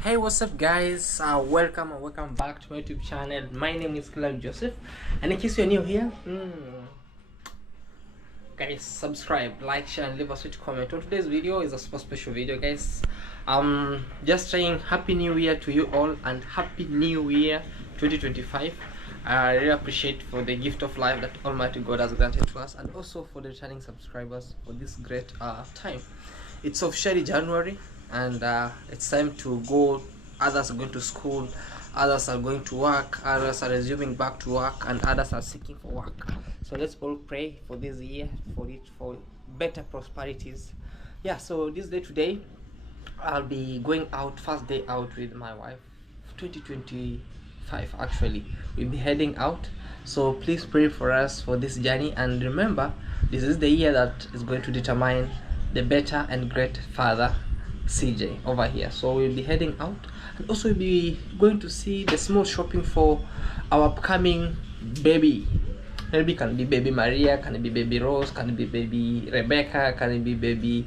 Hey, what's up guys? Welcome back to my YouTube channel. My name is Claude Joseph, and in case you're new here, guys, subscribe, like, share, and leave a sweet comment. On today's video is a super special video, guys. Just saying happy new year to you all, and happy new year 2025. I really appreciate for the gift of life that Almighty God has granted to us, and also for the returning subscribers for this great time. It's officially January, and it's time to go. Others are going to school, others are going to work, others are resuming back to work, and others are seeking for work. So let's all pray for this year, for better prosperities. Yeah, so this day today I'll be going out, first day out with my wife. 2025 actually, we'll be heading out, so please pray for us for this journey. And remember, this is the year that is going to determine the better and great father CJ over here. So we'll be heading out, and also we'll be going to see the small shopping for our upcoming baby. Maybe can be baby Maria, can it be baby Rose, can it be baby Rebecca, can it be baby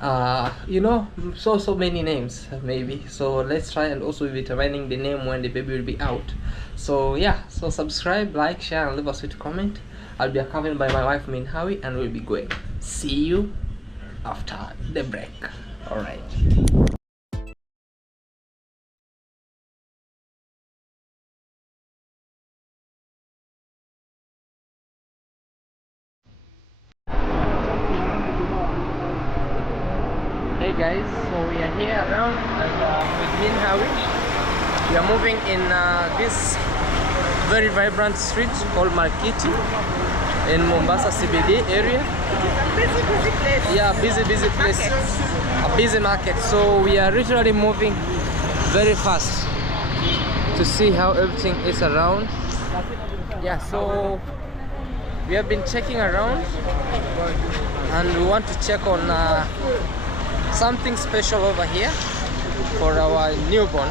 so many names maybe. So let's try, and also we'll be determining the name when the baby will be out. So yeah, so subscribe, like, share, and leave a sweet comment. I'll be accompanied by my wife Minhawi, and we'll be going. See you after the break. All right. Hey guys, so we are here around, and with Minhawi we are moving in this very vibrant street called Markiti in Mombasa CBD area. Busy place. Yeah, busy place, a busy market. So we are literally moving very fast to see how everything is around. Yeah, so we have been checking around, and we want to check on something special over here for our newborn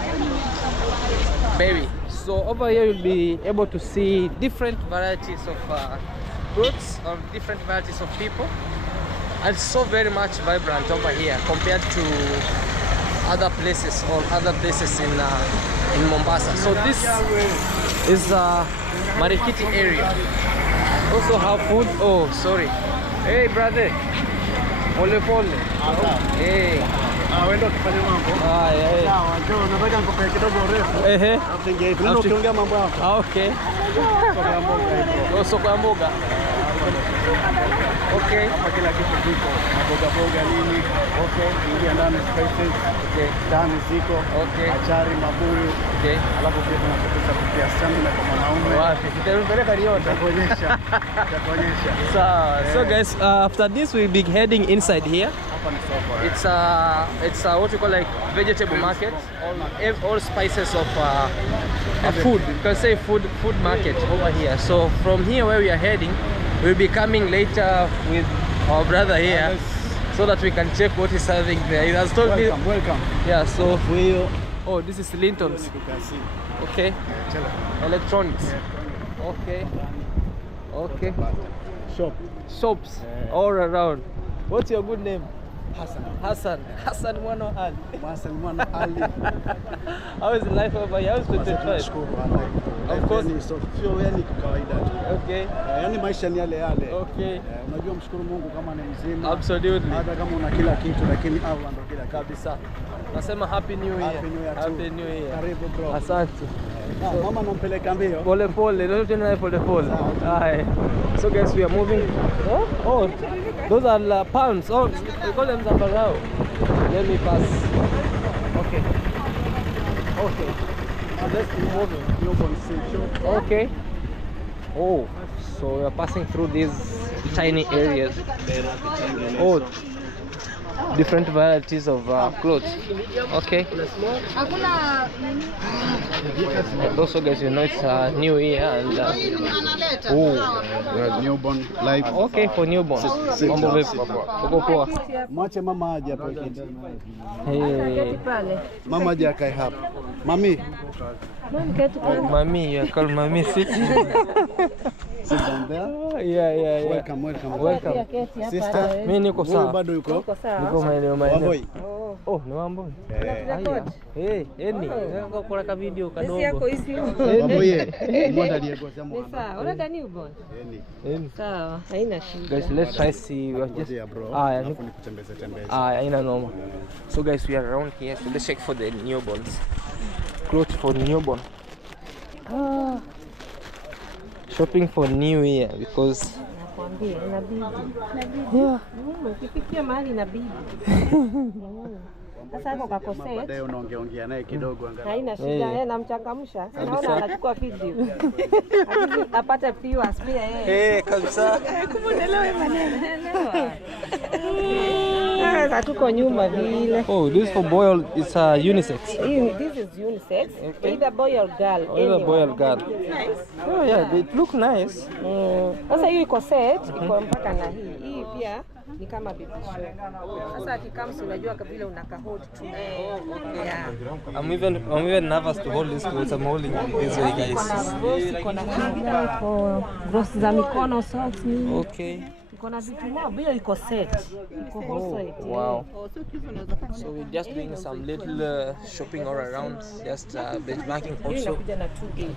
baby. So over here you'll be able to see different varieties of fruits, or different varieties of people, and so very much vibrant over here compared to other places in Mombasa. So this is Marikiti area. Also have food. Oh, sorry. Hey brother, pole pole. Hey. Wenda ukifanya mambo. Sawa, njoo nataka nikupee kidogo refu. After tunaongea mambo hapa. Okay. Soko ya mboga hiyo. Soko ya mboga. Okay. Hapa kila kitu kiko. Mboga nini? Okay. Ingia ndani spices. Okay. Ndani ziko. Okay. Achari, mabuyu. Okay. Alafu pia tunapika kupikia stamina kwa mwanaume. Wapi? Tutampeleka Rio. Nitakuonyesha. So guys, after this we'll be heading inside here. Hapa ni soko. It's what you call like vegetable market. All spices of food. You can say food market over here. So from here where we are heading, we'll be coming later with our brother here, so that we can check what he's serving there. He has told me. Welcome. Yeah. So oh, this is Linton's. Okay. Electronics. Okay. Okay. Shops all around. What's your good name? Hassan Mwano Ali. How is life over here? How is 25? Of course. Sio yani kawaida tu. Okay. Yani maisha ni yale yale. Okay. Unajua mshukuru Mungu kama ni mzima. Absolutely. Hata kama una kila kitu, lakini Allah ndo kila kitu. Kabisa. Nasema happy new year. Happy new year. Karibu bro. Asante. Mama nampeleka mbio. Pole pole. Ndio tena pole pole. Hai. So guys, we are moving. Oh, those are pounds. Oh, we call them zambarao. Let me pass. Okay. Okay. So let's keep moving. Okay. Oh, so we are passing through these tiny areas. Oh, different varieties of clothes. Okay. And also guys, you know it's new year, and newborn life. Okay, for newborn. Mambo vipi? Uko poa? Mwache mama aje hapa kiti. Hey. Mama aje akae hapa. Mami. Mami, you call mommy sit. Sit down there. Yeah. Welcome. Sister. Mimi niko sawa. Bado yuko? Niko maeneo. Oh, ni Unborn. Niko kwa ka video kadogo. Sisi yako hizi. Wamboye. Mbona aliyekuwa mwana? Sawa, unataka ni Unborn? Sawa, haina shida. Guys, let's try see what just Alafu nikutembeze. haina noma. So guys, we are around here, so let's check for the newborns. Clothes for newborn. Shopping for New Year because nakwambia inabidi. Ukifikia mahali inabidi. Sasa hapo kakosea. Baadaye unaongea naye kidogo angalau. Haina shida, yeye namchangamsha. Naona anachukua video. Apate viewers pia yeye. kabisa. Kumuelewa maneno. Hatuko nyuma vile. Oh, this for boy or it's unisex? This is unisex. Okay. Either boy or girl. Either boy or girl. Nice. Oh yeah, they look nice. Sasa hiyo iko set, iko mpaka na hii. Hii pia ni kama baby show. Sasa akikamsi unajua vile unaka hold tu. Yeah. I'm even nervous to hold this clothes. I'm holding this way, guys. Iko na gloves za mikono, socks ni. Okay. Iko na vitu mob, hiyo iko set. Iko whole set. Wow. So we're just doing some little shopping all around, just benchmarking also. Inakuja na 2 gauge.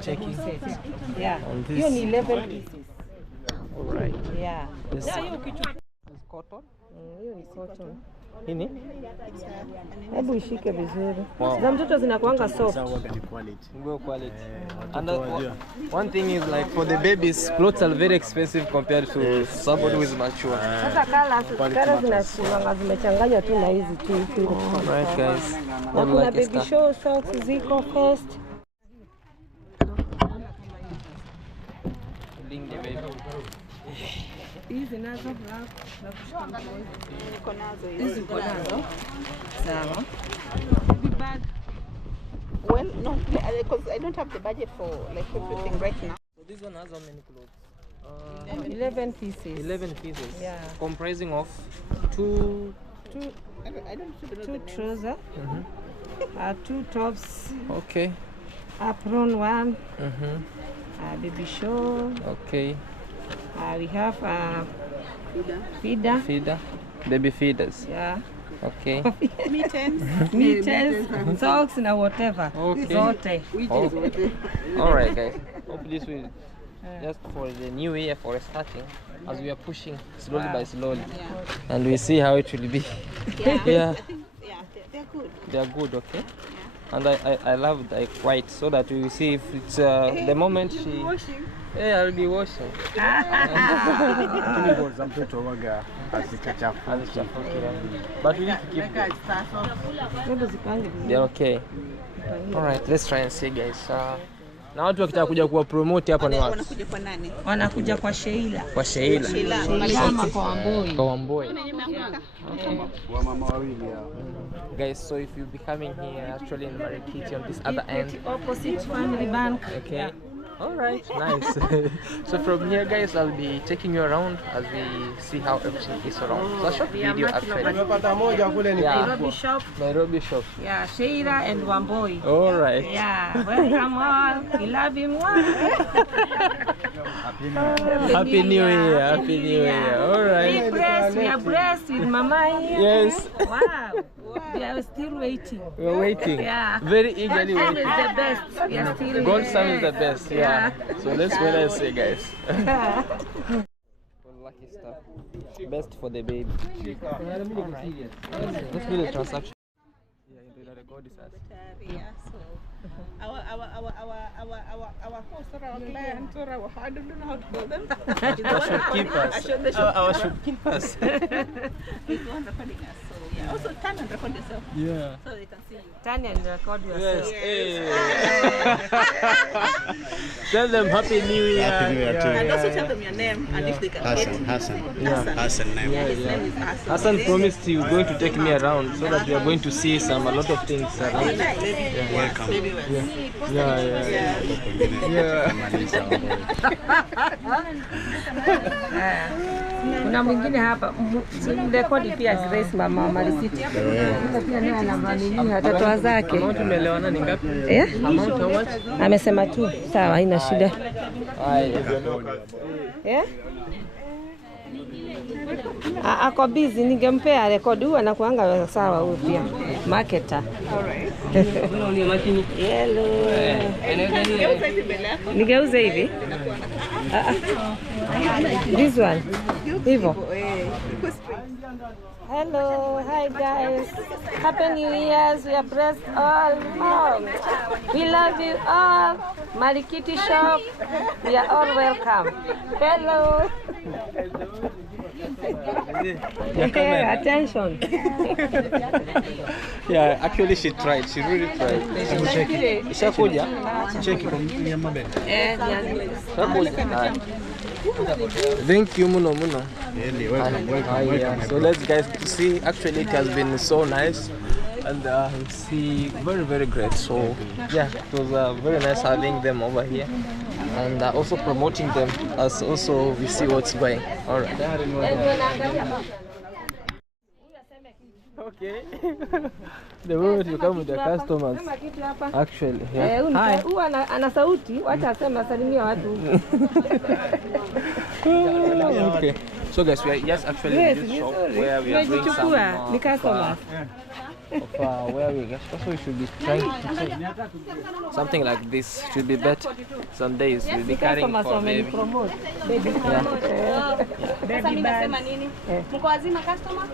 Checking set. Yeah. on this. Hiyo ni 11 pieces. All right. Yeah. This Hiyo kitu is cotton. hiyo ni cotton. Hini? Hebu ishike vizuri. Wow. Za mtoto zinakuanga soft. Good quality. And one thing is like for the babies, clothes are very expensive compared to somebody who is mature. Sasa colors zinakuanga zimechanganywa tu na hizi tu. Alright guys. Na kuna baby show socks ziko first. Hizi nazo niko nazo hizi. Sawa. Bag. Well, no, because I don't have the budget for like everything right now. So this one has how many clothes? 11 pieces. 11 pieces. Yeah. Comprising of two trousers, 2 tops, okay. apron 1, baby show. Okay. We have feeder. Baby feeders. Yeah. Okay. Mittens, socks na whatever. Okay. Zote. Okay. All right, guys. Hope this will just for the new year for starting, as we are pushing slowly by slowly, and we see how it will be. Yeah. They're good. They are good. Okay. And I love the white so that we will see if it's the moment she. Yeah, I'll be washing. But we need to keep them. They're okay. Alright, let's try and see, guys. Na watu wakitaka kuja kuwa promote hapa ni wapi? Wanakuja kwa nani? Wanakuja kwa Sheila. Kwa Sheila. Sheila kwa Wamboi. Kwa Wamboi. Wa mama wawili hao. Guys, so if you'll be coming here actually in Marikiti on this other end. Opposite Family Bank. Okay. All right, nice. So from here, guys, I'll be taking you around as we see how everything is around. So a short video actually. Nairobi shop. Nairobi shop. Yeah, Sheila and Wamboi. All right. Yeah, welcome all. We love him all. Happy New Year. Happy New Year. All right. We are blessed with Mama here. Yes. Wow. We are still waiting. We're waiting. Yeah. Very eagerly God waiting. is the best. We are still God's time is the best. Yeah. So let's wait and see, guys. Lucky stuff. Best for the baby. All right. Let's do the transaction. Yeah, so our host or our client or our, I don't know how to call them. Our shopkeepers. He's the one recording us. So yeah, also turn and record yourself. Yeah. So they can see you. Turn and record yourself. Yes. Tell them Happy New Year. Happy New Year too. And also tell them your name and if they can Hassan. Yeah. Hassan name. His name is Hassan. Hassan promised he was going to take me around so that we are going to see a lot of things around. Welcome. Kuna mwingine hapa rekodi pia Grace mama Marisiti. Pia naye anamwamini watoto zake. Amount umeelewana ni ngapi? Eh? Amount how much? Amesema tu sawa, haina shida. Ako busy, ningempea rekodi huwa anakuanga sawa huyu pia. Marketer. Hello. Nigeuze hivi? This one. Hivyo. Hello, hi guys. Happy New Year's. We are blessed all. Oh, we love you all. Marikiti shop. We are all welcome. Hello. Okay, attention. Yeah, actually she tried. She really tried. Ishakuja. Check kwa mabele. Thank you muno. Welcome. So let's guys see. Actually, it has been so nice, and see very great. So yeah, it was very nice having them over here, and also promoting them as also we see what's going. All right. Okay. The moment you come with the customers, actually. Yeah. Hi. Ana sauti, wacha asema salimia watu. Okay. So guys, we are just actually in this shop where we are doing some where we guess also we should be trying to take something like this. Should be better. Some days we'll be carrying for baby. Baby bag.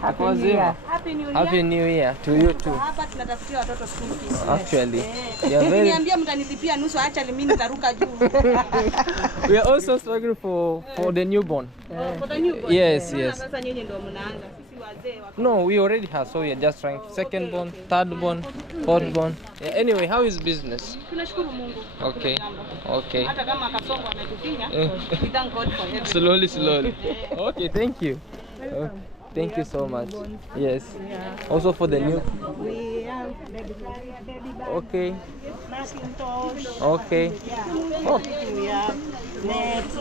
Happy New Year to you too. Hapa tunatafutia watoto school fees. Actually, yeah, very. Niambia mtanilipia nusu, acha mimi nitaruka juu. We are also struggling for the newborn. For the newborn. Yes. Sasa nyinyi ndio mnaanza. Sisi wazee wa. No, we already have, so we are just trying second born, third born, fourth born. Yeah, anyway, how is business? Tunashukuru Mungu. Okay. Hata kama kasongo ametufinya, we thank God for everything. Slowly. Okay, thank you. Thank you so much. Yes. Also for the new. We have baby bag. Okay. Macintosh. Okay. Oh. We have nets.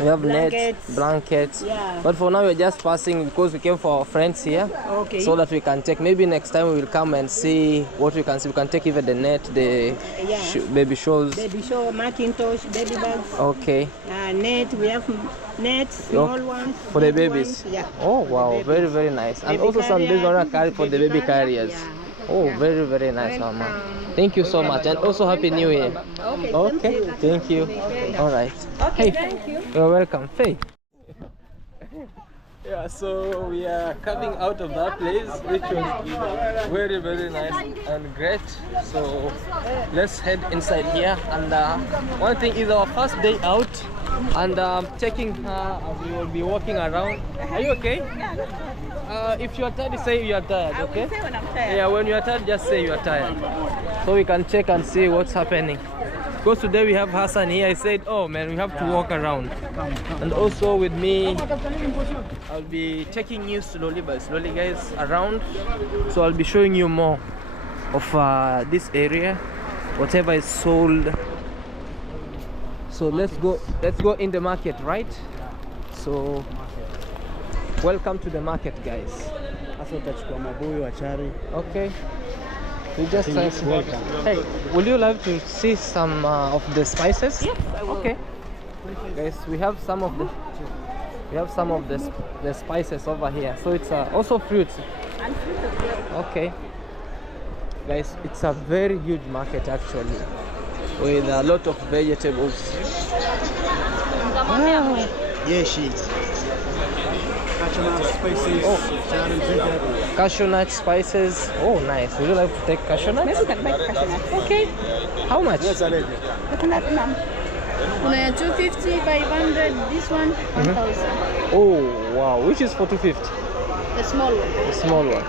We have nets, blankets. Yeah. But for now we're just passing because we came for our friends here. Okay. So that we can take. Maybe next time we will come and see what we can see. We can take even the net, the baby shows. Baby show, Macintosh, baby bags. Okay. Net. We have nets, small ones. For the babies. Yeah. Oh wow, very nice. And also some days we're gonna carry for the baby carriers. Oh, very nice, Mama. Thank you so much, and also Happy New Year. Okay. Thank you. All right. Okay, thank you. You're welcome. Hey. Yeah, so we are coming out of that place, which was very nice and great. So let's head inside here. And one thing is our first day out, and taking her as we will be walking around. Are you okay? If you are tired, say you are tired. Okay? I will say when I'm tired. Yeah, when you are tired, just say you are tired, so we can check and see what's happening. Because today we have Hassan here. I said, oh man, we have to walk around. And also with me, I'll be taking you slowly guys around. So I'll be showing you more of this area, whatever is sold. So let's go in the market, right? So welcome to the market, guys. Okay. We just try to welcome. Hey, would you like to see some of the spices? Yes, I will. Okay. Guys, we have some of the spices over here. So it's also fruits. And fruit as well. Okay. Guys, it's a very huge market actually, with a lot of vegetables. Yeah, she. Cashew nut spices. Oh, nice. Would you like to take cashew nuts? Maybe we can buy cashew nuts. Okay. How much? Kuna 250, 500, this one 1000. Oh, wow. Which is for 250? The small one. The small one.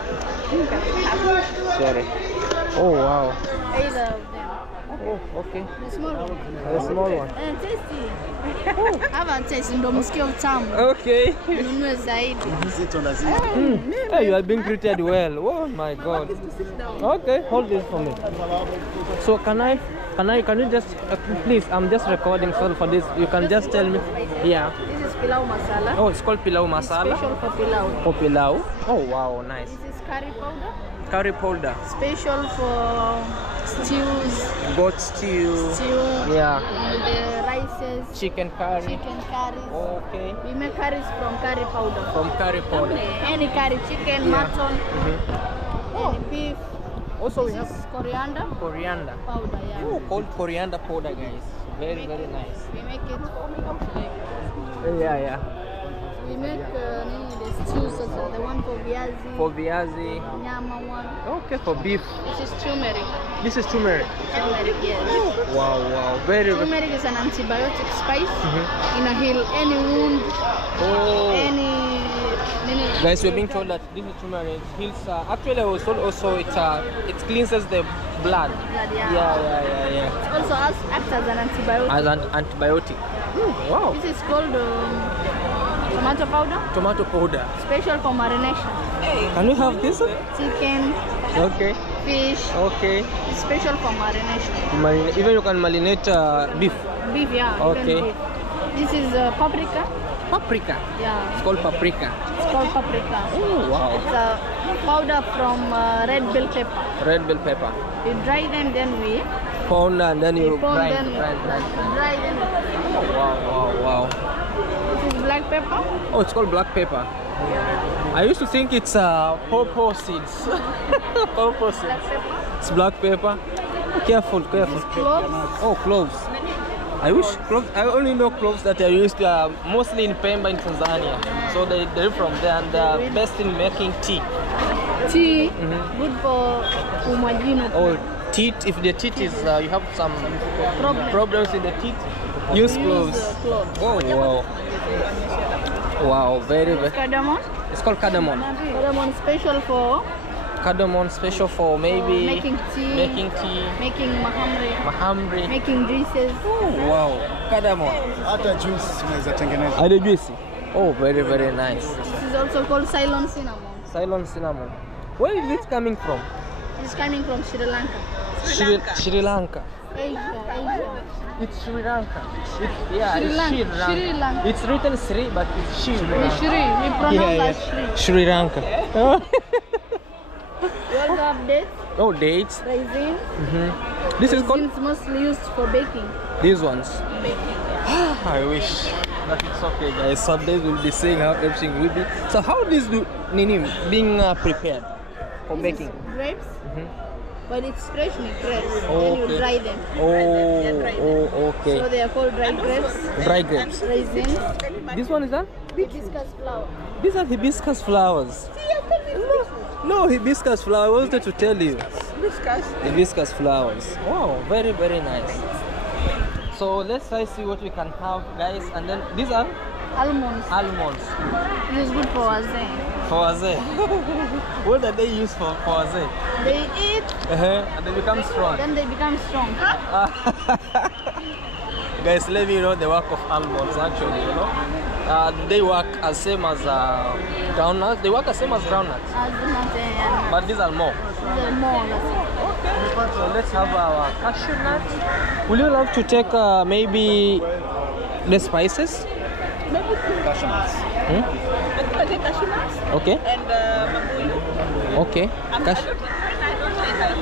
Sorry. Oh, wow. Either of them. Oh, okay. The small one. The small one. Tasty. Have a taste ndo msikie utamu. Okay. Nunue zaidi. Hey, you are being treated well. Oh my God. Okay, hold this for me. So can you just please? I'm just recording. Sorry for this. You can just tell me. Yeah. This is pilau masala. Oh, it's called pilau masala. Special for pilau. For pilau. Oh wow, nice. This is curry powder. Curry powder. Special for stews. Goat stew. Yeah. And rices. Chicken curry. Chicken curries. Okay. We make curries from curry powder. From curry powder. Any curry, chicken, mutton, any beef. Also we This have is coriander coriander. powder, yeah. Oh, called coriander powder, guys. Very nice. We make it Yeah. we make the stews also, the one for viazi. For viazi. Nyama one. Okay, for beef. This is turmeric. This is turmeric. Turmeric, yes. Wow. Very. Turmeric is an antibiotic spice. In a heal any wound, Oh. any. Guys, we're being told that this is turmeric. It heals. Actually, I was told also it cleanses the blood. Yeah. It also acts as an antibiotic. As an antibiotic. Wow. This is called tomato powder. Tomato powder. Special for marination. Can we have this? Chicken, Okay. fish. Okay. It's special for marination. Even you can marinate beef. Beef, yeah. Okay. Even beef. This is paprika. Paprika. Yeah. It's called paprika. It's called paprika. Oh, wow. It's a powder from red bell pepper. Red bell pepper. We dry them, then we Pound and then you pound grind. them, dry them. Wow. This is black pepper. Oh, it's called black pepper. I used to think it's pawpaw seeds. Pawpaw seeds. Black pepper. It's black pepper. Careful. Cloves. Oh, cloves. I wish cloves. I only know cloves that are used mostly in Pemba in Tanzania. So they're from there and they're best in making tea. Tea. Good for umwajino. Oh, teeth. If the teeth is you have some problems in the teeth, use cloves. Cloves. Oh, wow. Very. Cardamom. It's called cardamom. Cardamom special for Cardamom special for maybe making tea, making mahamri, making juices. Wow, cardamom. Hata juice unaweza tengeneza. Are juicy? Oh, very nice. This is also called Ceylon cinnamon. Ceylon cinnamon. Where is it coming from? It's coming from Sri Lanka. Sri Lanka. Asia. It's Sri Lanka. Sri Lanka. It's written Sri, but it's Sri Lanka. We pronounce as Sri. Sri Lanka. We also have dates. Oh, dates. Raisins. This is called. Raisins mostly used for baking. These ones. I wish. But it's okay, guys. Some days we'll be seeing how everything will be. So how this being prepared for baking? Grapes. But it's freshly pressed. Oh, then you okay. dry them. Okay. So they are called dry grapes. Dry grapes. Raisins. This one is that? Hibiscus flower. These are hibiscus flowers. No, hibiscus flowers. I wanted to tell you. Hibiscus flowers. Wow, very nice. So let's try see what we can have, guys. And then these are Almonds. almonds. This is good for azé. For azé. What are they used for azé? They eat, And they become strong. then they become strong. Guys, let me know the work of almonds actually, do they work as same as groundnuts? They work as same as groundnuts, but these are more. These are more. So let's have our cashew nut. Would you love to take maybe the spices? Maybe Cashew nuts. I'm gonna take cashew nuts Okay. and mabuyu. Okay. I don't take spices.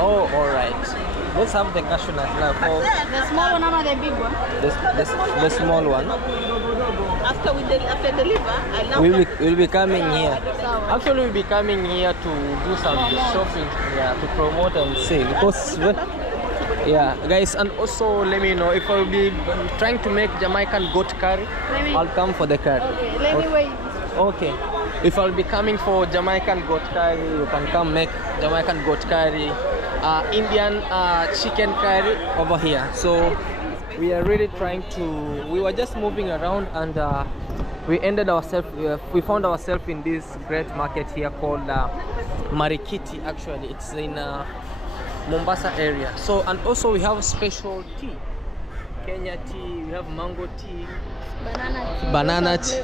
Oh, all right. Let's have the cashew nut now. For The small one or the big one? the small one. After deliver, I now We'll be coming here. Actually, we'll be coming here to do some shopping, to promote and sell. Because, guys, and also let me know if I'll be trying to make Jamaican goat curry. I'll come for the curry. Okay, let me wait. Okay. If I'll be coming for Jamaican goat curry, you can come make Jamaican goat curry, Indian chicken curry over here. So we are really trying to. We were just moving around and we we found ourselves in this great market here called Marikiti. Actually, it's in Mombasa area. So and also we have special tea, Kenya tea. We have mango tea. Banana tea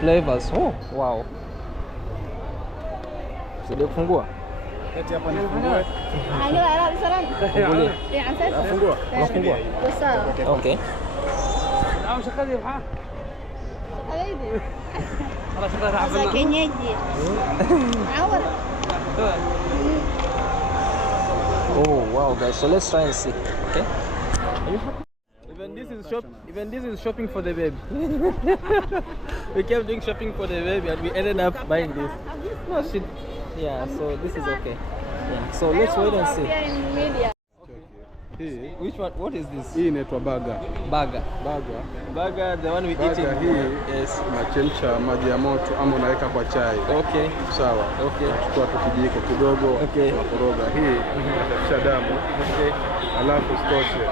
flavors. Oh, wow. So they fungua. Eti hapa nifungue. Fungulie. Fungua. Fungua. Okay. Oh wow, guys! So let's try and see. Okay. Are you happy? Even this is shopping for the baby. We kept doing shopping for the baby, and we ended up buying this. No shit. Yeah. So this is okay. Yeah. So let's wait and see. Which one? What is this? Hii inaitwa baga. Baga. Baga. Baga, the one we eat in. Hii Yes. unachemsha maji ya moto ama unaweka kwa chai. Okay. Sawa. Okay. Chukua tu kijiko kidogo. Okay. Unakoroga hii. Unasafisha damu. Okay. Alafu stoshe.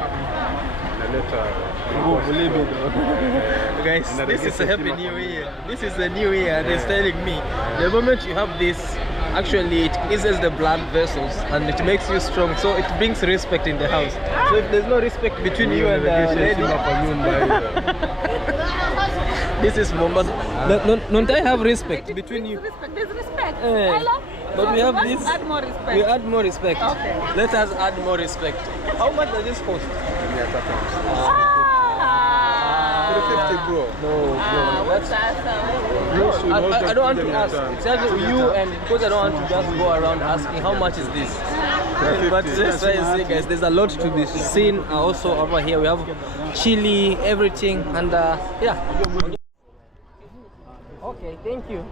Naleta Nguvu libido. Guys, this is a happy new year. This is a new year, and it's telling me the moment you have this, actually it eases the blood vessels and it makes you strong, so it brings respect in the house. So if there's no respect between you and the lady, this is Mombasa. Don't I have respect between you? There's respect. But we have this. Add more respect. We add more respect. Okay. Let us add more respect. How much does this cost? 350 bro. No, What's that? I don't want to ask. It's just you, and because I don't want to just go around asking how much is this. But let's try and see, guys. There's a lot to be seen. Also over here we have chili, everything, and yeah. Okay, thank you.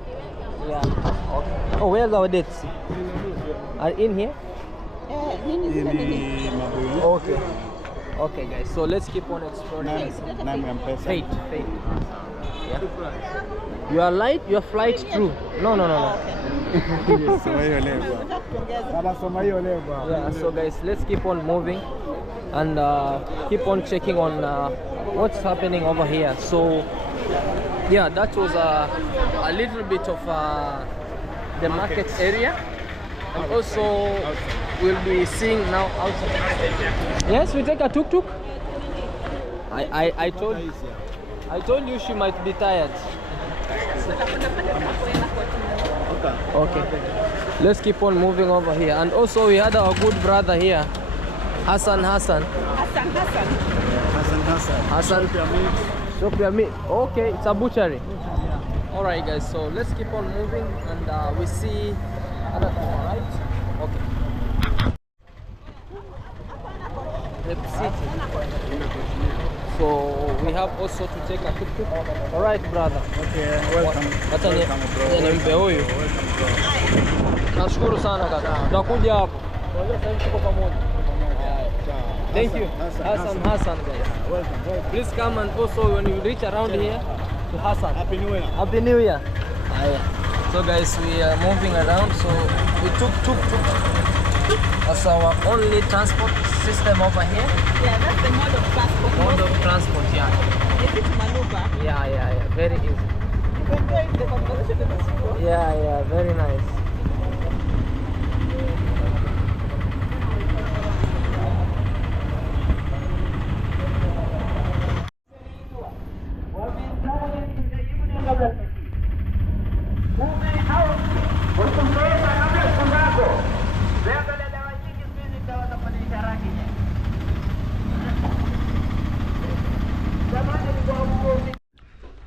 Yeah. Okay. Oh, where's our dates? Are in here? Okay. Okay, guys. So let's keep on exploring. Fate. Yeah. Your light, your flight through. No. Yeah. So guys, let's keep on moving and keep on checking on what's happening over here. So yeah, that was a little bit of the market area, and also we'll be seeing now outside. Yes, we take a tuk-tuk. I told you she might be tired. Okay, let's keep on moving over here. And also we had our good brother here, Hassan. Shop your meat. Okay, it's a butchery. All right, guys. So let's keep on moving, and we see other thing. All right. Okay. So we have also to take a tuk-tuk. All right, brother. Okay, welcome. Nimpe huyu. Nashukuru sana kaka. Tutakuja hapo. Tuko pamoja. Thank you. Hassan, guys. Welcome. Please come, and also when you reach around here to Hassan. Happy New Year. Happy New Year. So guys, we are moving around. So we took tuk-tuk as our only transport system over here. Yeah, that's the mode of transport. Mode of transport, yeah. Easy to maneuver. Yeah. Very easy. You can join the conversation in the school. Yeah. Very nice.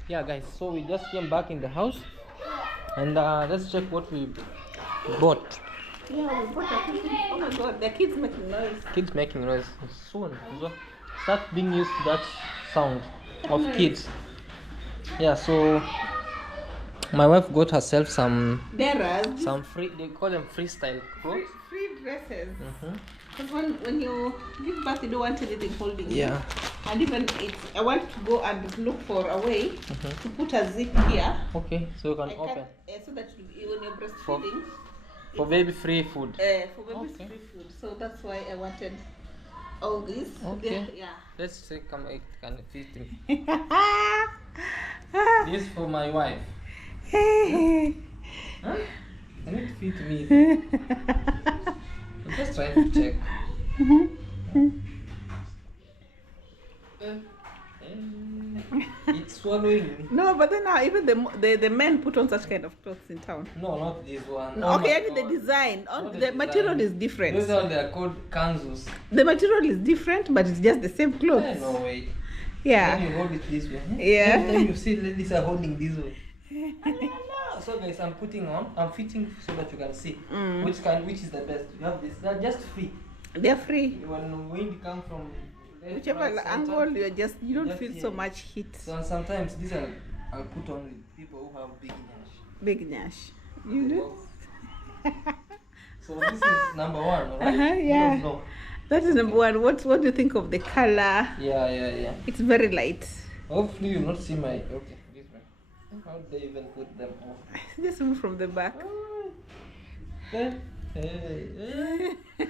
Yeah, guys, so we just came back in the house, and let's check what we bought. Yeah, we bought a kids. Oh my god, the kids making noise. Kids making noise. Soon start being used to that sound of kids. Yeah, so my wife got herself some free, they call them freestyle clothes. Free dresses. Because when you give birth, you don't want anything holding you. Yeah. And even I want to go and look for a way to put a zip here. Okay, so you can open. So that when you're breastfeeding. For baby free food. For baby free food. So that's why I wanted all this. Okay. Yeah. Let's see, come, it can fit me. This for my wife. Huh? Can it fit me? I'm just trying to check. It's swallowing. No, but then now even the men put on such kind of clothes in town. No, not this one. No, okay, I mean the design. The material is different. These are they are called kanzus. The material is different, but it's just the same clothes. No way. Yeah. Then you hold it this way. Yeah. Every time you see ladies are holding this way. So guys, I'm fitting so that you can see which is the best. You have this. They're just free. They're free. When wind comes from left, Whichever right, angle center, you don't just feel hear so it. much heat. So sometimes these I'll put on with people who have big nash. Big Nash. You do? So this is number one, right? Yeah. No. That is number one. What do you think of the color? Yeah. It's very light. Hopefully you'll not see my this one. How do they even put them on? Just move from the back. Hey.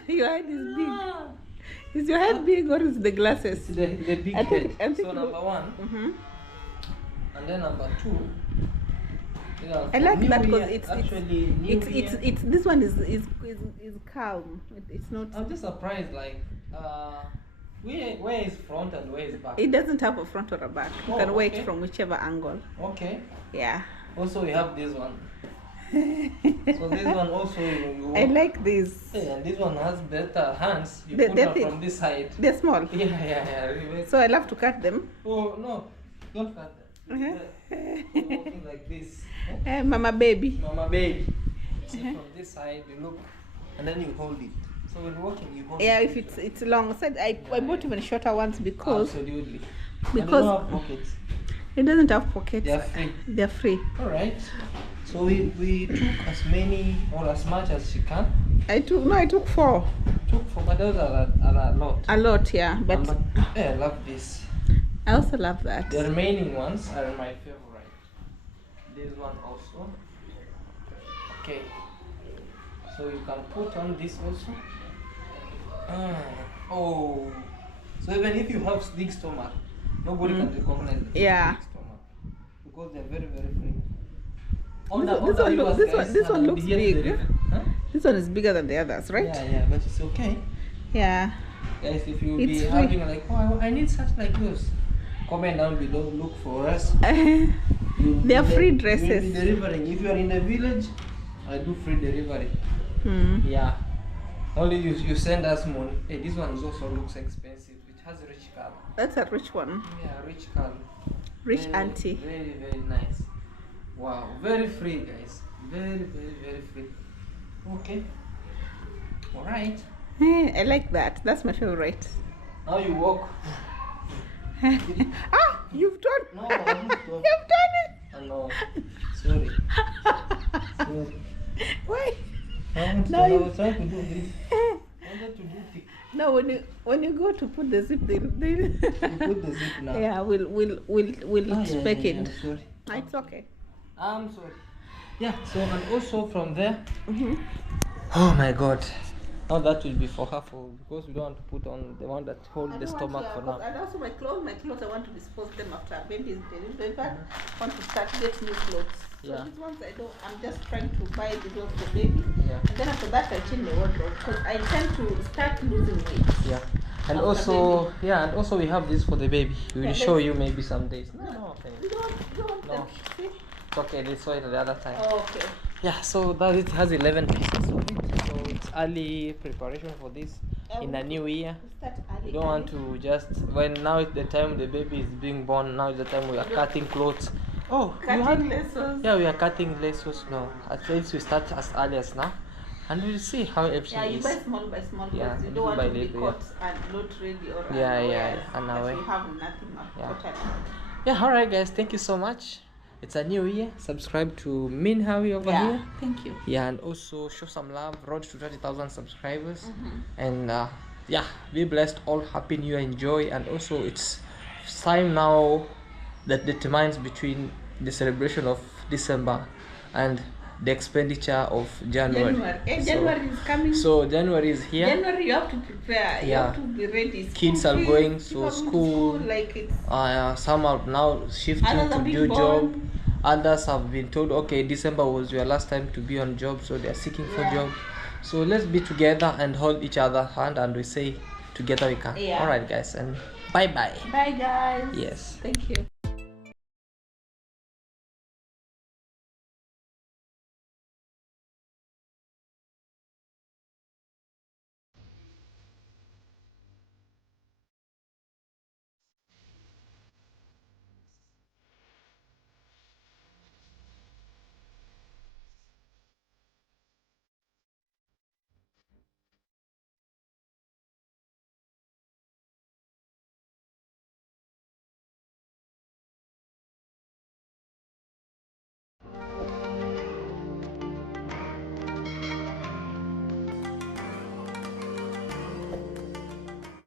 Your head is big. Is your head big or is the glasses? The big I think- head. I think So number one, and then number two. Yeah, I like New that Year, because actually New Year. it's this one is calm. It's not. I'm just surprised, like, where is front and where is back? It doesn't have a front or a back. You Oh, can wear okay. it from whichever angle. Okay. Yeah. Also, we have this one. So this one also you I like this. Hey, and this one has better hands. You The- put the them thing- from this side. They're small, Yeah. Really. so I love to cut them. Oh no, don't cut them. Uh-huh. You're walking like this. Mama baby. Mama baby. So from this side you look, and then you hold it. So when walking you hold Yeah, it. if it's long. Said I bought even shorter ones because Absolutely. because- and they don't have pockets. it doesn't have pockets. They are free. They're free. All right. So we took as many or as much as you can. I took 4. Took for, but those are a lot. A lot, yeah. But I love this. I also love that. The remaining ones are my favorite. This one also. Okay. So you can put on this also. Oh. So even if you have big stomach, nobody can recognize the Yeah. big stomach because they're very free. This one looks big. Huh? This one is bigger than the others, right? Yeah, but it's okay. Yeah. Guys, if you It's be free. having like, oh, I need such like yours, comment down below, look for us. They are free dresses. We'll be delivering. If you are in the village, I do free delivery. Yeah. Only you send us money. Hey, this one also looks expensive. It has a rich color. That's a rich one. Yeah, rich color. Rich Very, auntie. Very nice. Wow, very free, guys. Very free. Okay. All right. I like that. That's my favorite. Now you walk. You've done. No, I haven't done. You've done it. No, sorry. Sorry. Why? I haven't No, done. I you- was trying to do this. I wanted to do thick. No, when you go to put the zip, they You put the zip now. yeah, we'll spec it. I'm sorry. It's okay. I'm sorry. Yeah, so and also from there. Oh my god. Now that will be for her because we don't want to put on the one that hold the stomach for now. And also my clothes I want to dispose them after a baby is delivered. I want to start get new clothes. So Yeah. these ones I'm just trying to buy the clothes for baby. Yeah. And then after that I change my wardrobe because I tend to start losing weight. Yeah. And After also, yeah, and also we have this for the baby. We will Yeah, show let's- you maybe some days. No, okay. You don't want No. them. See? It's okay, this way the other time. Oh, okay. Yeah, so that it has 11 pieces of it. So it's early preparation for this in a new year. Start early. We don't want to just when now is the time the baby is being born. Now is the time we are cutting clothes. Oh, you had- cutting lessons. yeah, we are cutting laces now. At least we start as early as now, and we'll see how everything Yeah, you is. buy small by small because Yeah, you little don't want by to be little, caught and not ready or Yeah, unaware yeah, unaware. that you have nothing Yeah. totally. Yeah, all right, guys. Thank you so much. It's a new year. Subscribe to Min Howie over Yeah, here. thank you. Yeah, and also show some love. Road to 30,000 subscribers. And yeah, be blessed. All happy new year, enjoy. And also, it's time now that determines between the celebration of December and the expenditure of January. January is coming. So January is here. January you have to prepare. You Yeah. have to be ready. Kids School are fees, going, people so go to school. like it's Some are now shifting Others to are being new born. job. Others have been told, okay, December was your last time to be on job, so they are seeking for Yeah. job. So let's be together and hold each other hand, and we say together we can. Yeah. All right, guys, and bye bye. bye guys. Yes. Thank you.